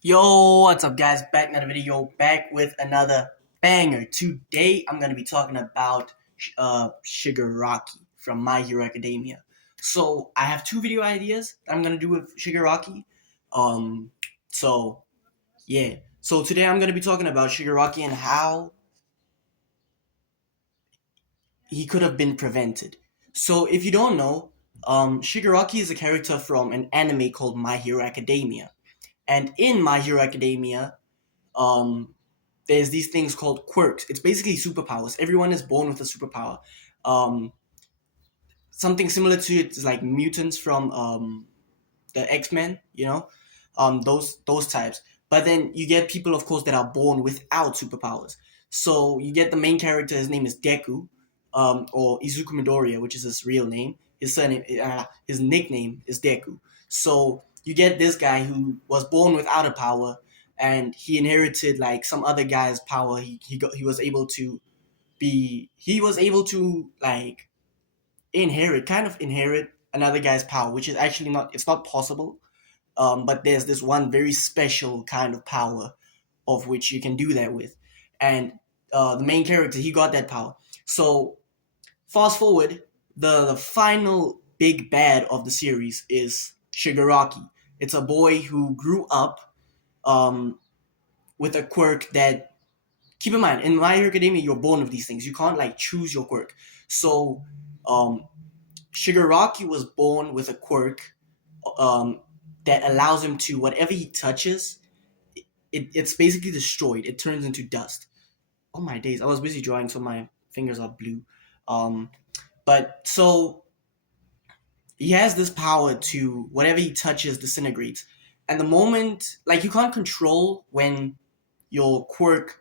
Yo, what's up, guys? Back in another video, back with another banger. Today, I'm gonna be talking about Shigaraki from My Hero Academia. So, I have two video ideas that I'm gonna do with Shigaraki. Um, so yeah. So today, I'm gonna be talking about Shigaraki and how he could have been prevented. So, if you don't know, Shigaraki is a character from an anime called My Hero Academia, and in My Hero Academia, um, there's these things called quirks. It's basically superpowers. Everyone is born with a superpower. Um, Something similar to it is like mutants from the X-Men, those types. But then you get people, of course, that are born without superpowers. So you get the main character. His name is Deku, or Izuku Midoriya, which is his real name. His nickname is Deku. So you get this guy who was born without a power, and he inherited like some other guy's power. He was able to like inherit another guy's power, which is actually not it's not possible. But there's this one very special kind of power of which you can do that with, and the main character he got that power. So fast forward, the final big bad of the series is Shigaraki. It's a boy who grew up um, with a quirk that, keep in mind, in My Hero Academia, you're born with these things. You can't like choose your quirk. So um, Shigaraki was born with a quirk um, that allows him to, whatever he touches, it's basically destroyed. It turns into dust. Oh my days! I was busy drawing, so my fingers are blue. Um, but so he has this power to, whatever he touches disintegrates. And the moment, like, you can't control when your quirk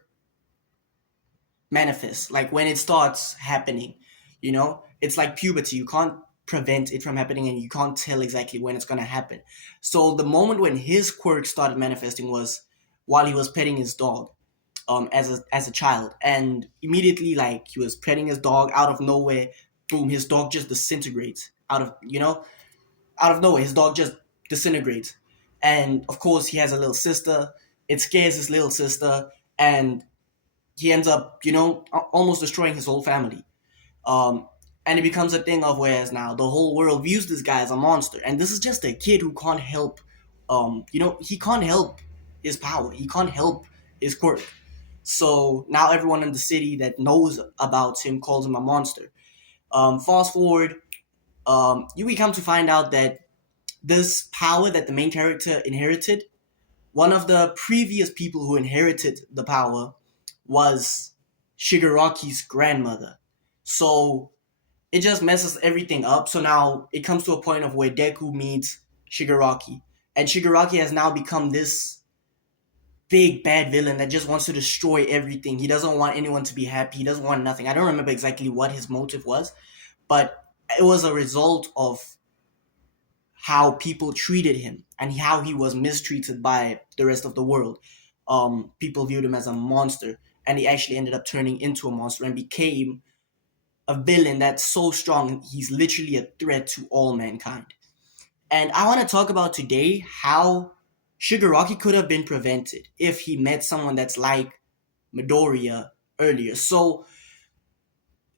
manifests, like when it starts happening. It's like puberty. You can't prevent it from happening, and you can't tell exactly when it's going to happen. So the moment when his quirk started manifesting was while he was petting his dog, as a child. And immediately, like, he was petting his dog, out of nowhere, boom, his dog just disintegrates. Out of nowhere, his dog just disintegrates. And of course, he has a little sister. It scares his little sister, and he ends up, almost destroying his whole family. Um, and it becomes a thing of, whereas now the whole world views this guy as a monster, and this is just a kid who can't help. He can't help his power. He can't help his quirk. So now everyone in the city that knows about him calls him a monster. Fast forward, we come to find out that this power that the main character inherited, one of the previous people who inherited the power was Shigaraki's grandmother. So it just messes everything up. So now it comes to a point of where Deku meets Shigaraki, and Shigaraki has now become this big bad villain that just wants to destroy everything. He doesn't want anyone to be happy. He doesn't want nothing. I don't remember exactly what his motive was, but it was a result of how people treated him and how he was mistreated by the rest of the world. People viewed him as a monster, and he actually ended up turning into a monster and became a villain that's so strong he's literally a threat to all mankind. And I want to talk about today how Shigaraki could have been prevented if he met someone that's like Midoriya earlier. So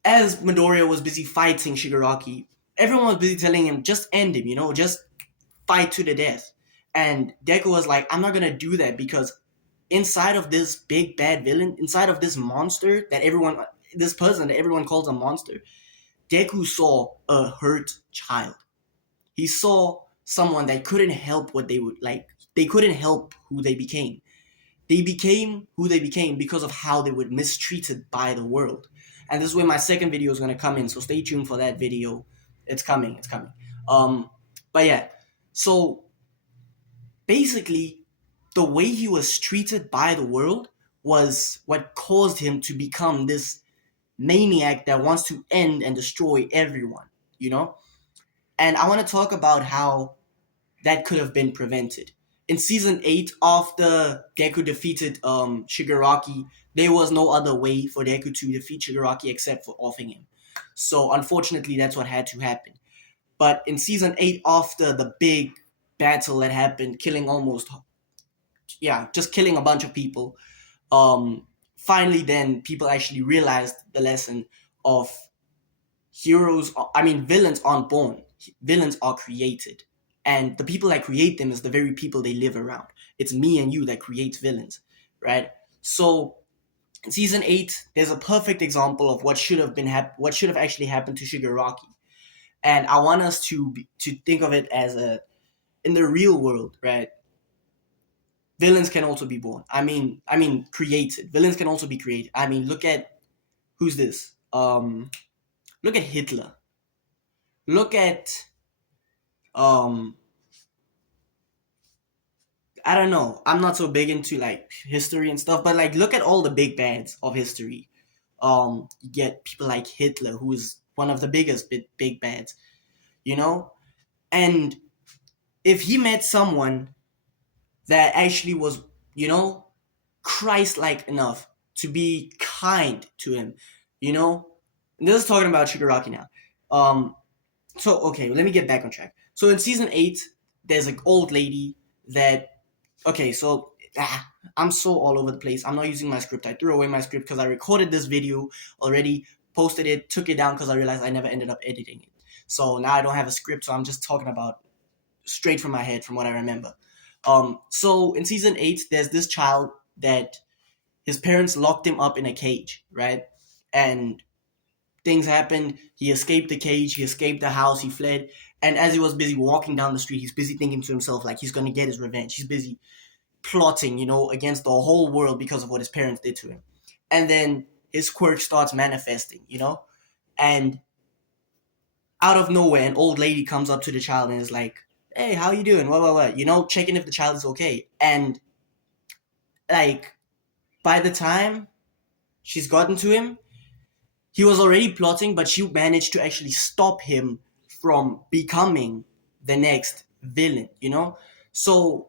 as Midoriya was busy fighting Shigaraki, everyone was busy telling him, just end him, just fight to the death. And Deku was like, I'm not gonna do that, because inside of this big bad villain, inside of this monster this person that everyone calls a monster, Deku saw a hurt child. He saw someone that couldn't help what they would like. They couldn't help who they became. They became who they became because of how they were mistreated by the world. And this is where my second video is going to come in. So stay tuned for that video. It's coming. It's coming. But yeah. So basically, the way he was treated by the world was what caused him to become this maniac that wants to end and destroy everyone, you know? And I want to talk about how that could have been prevented. In season 8, after Deku defeated Shigaraki, there was no other way for Deku to defeat Shigaraki except for offing him. So unfortunately, that's what had to happen. But in season 8, after the big battle that happened, killing almost yeah, just killing a bunch of people. Um, Finally, then people actually realized the lesson of villains aren't born, villains are created. And the people that create them is the very people they live around. It's me and you that creates villains, right? So in season 8, there's a perfect example of what should have actually happened to Shigaraki. And I want us to think of it as a in the real world, right? Villains can also be born. Created. Villains can also be created. I mean, look at who's this? Look at Hitler. Look at um I don't know. I'm not so big into like history and stuff, but like look at all the big bads of history. You get people like Hitler, who is one of the biggest big bads, you know. And if he met someone that actually was, you know, Christ-like enough to be kind to him, you know. And this is talking about Shigaraki now. Um, so okay, let me get back on track. So in season 8, there's an old lady that okay, so I'm so all over the place. I'm not using my script. I threw away my script because I recorded this video already, posted it, took it down because I realized I never ended up editing it. So now I don't have a script, so I'm just talking about straight from my head from what I remember. So in season 8, there's this child that his parents locked him up in a cage, right? And things happened. He escaped the cage, he escaped the house, he fled. And as he was busy walking down the street, he's busy thinking to himself, like, he's gonna get his revenge. He's busy plotting, you know, against the whole world because of what his parents did to him. And then his quirk starts manifesting, you know? And out of nowhere, an old lady comes up to the child and is like, hey, how you doing? What? You know, checking if the child is okay. And, like, by the time she's gotten to him, he was already plotting, but she managed to actually stop him from becoming the next villain, you know? So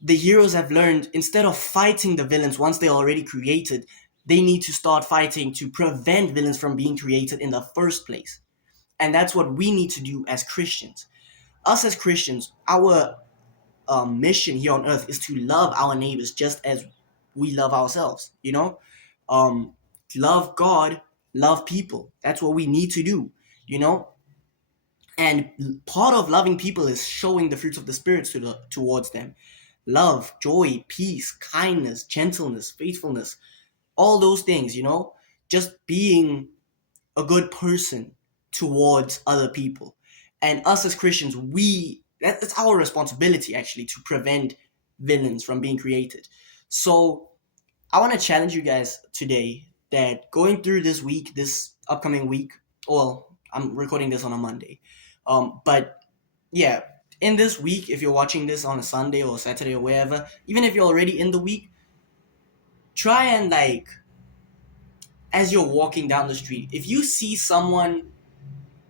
the heroes have learned instead of fighting the villains once they're already created, they need to start fighting to prevent villains from being created in the first place. And that's what we need to do as Christians. Us as Christians, our mission here on earth is to love our neighbors just as we love ourselves, you know? Um, Love God, love people. That's what we need to do, you know? And part of loving people is showing the fruits of the Spirit towards them. Love, joy, peace, kindness, gentleness, faithfulness, all those things, you know? Just being a good person towards other people. And us as Christians, that's our responsibility actually to prevent villains from being created. So I want to challenge you guys today that going through this upcoming week, well, I'm recording this on a Monday. But yeah, in this week, if you're watching this on a Sunday or Saturday or wherever, even if you're already in the week, try and like, as you're walking down the street, if you see someone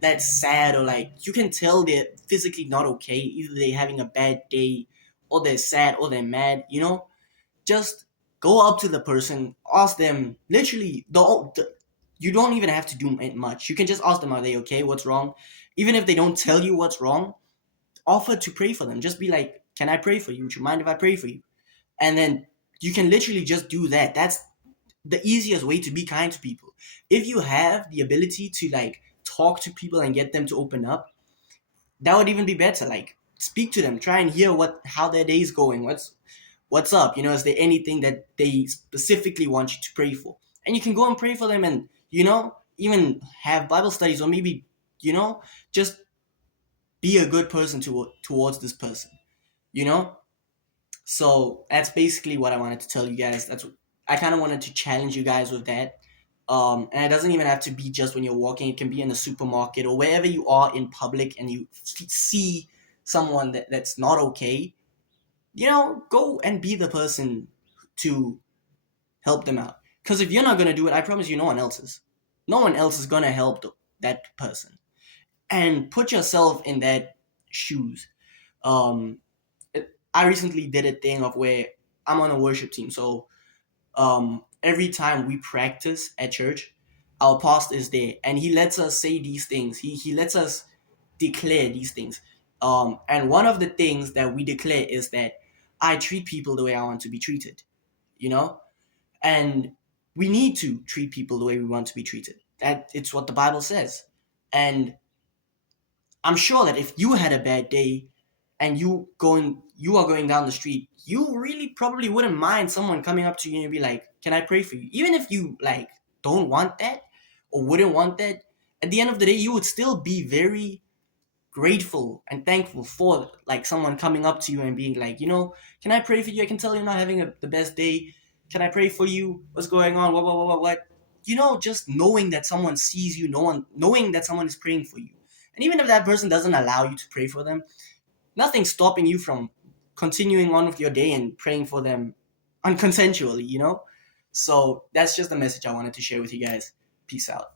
that's sad or like you can tell they're physically not okay, either they're having a bad day or they're sad or they're mad, you know, just go up to the person, ask them literally you don't even have to do much. You can just ask them, are they okay? What's wrong? Even if they don't tell you what's wrong, offer to pray for them. Just be like, can I pray for you? Would you mind if I pray for you? And then you can literally just do that. That's the easiest way to be kind to people. If you have the ability to like talk to people and get them to open up, that would even be better. Like speak to them, try and hear how their day is going. What's up? You know, is there anything that they specifically want you to pray for? And you can go and pray for them and, you know, even have Bible studies or maybe, you know, just be a good person towards this person, you know? So that's basically what I wanted to tell you guys. I kind of wanted to challenge you guys with that. And it doesn't even have to be just when you're walking. It can be in a supermarket or wherever you are in public and you see someone that's not okay. You know, go and be the person to help them out. Because if you're not gonna do it, I promise you, no one else is. No one else is gonna help that person. And put yourself in that shoes. Um, I recently did a thing of where I'm on a worship team, so every time we practice at church, our pastor is there, and he lets us say these things. He lets us declare these things. And one of the things that we declare is that I treat people the way I want to be treated, you know? And we need to treat people the way we want to be treated. That it's what the Bible says. And I'm sure that if you had a bad day and you are going down the street, you really probably wouldn't mind someone coming up to you and be like, "Can I pray for you?" Even if you like don't want that or wouldn't want that, at the end of the day, you would still be very grateful and thankful for like someone coming up to you and being like, "Can I pray for you? I can tell you're not having the best day. Can I pray for you? What's going on? What? Just knowing that someone sees you, knowing that someone is praying for you. And even if that person doesn't allow you to pray for them, nothing's stopping you from continuing on with your day and praying for them unconsensually. So that's just the message I wanted to share with you guys. Peace out.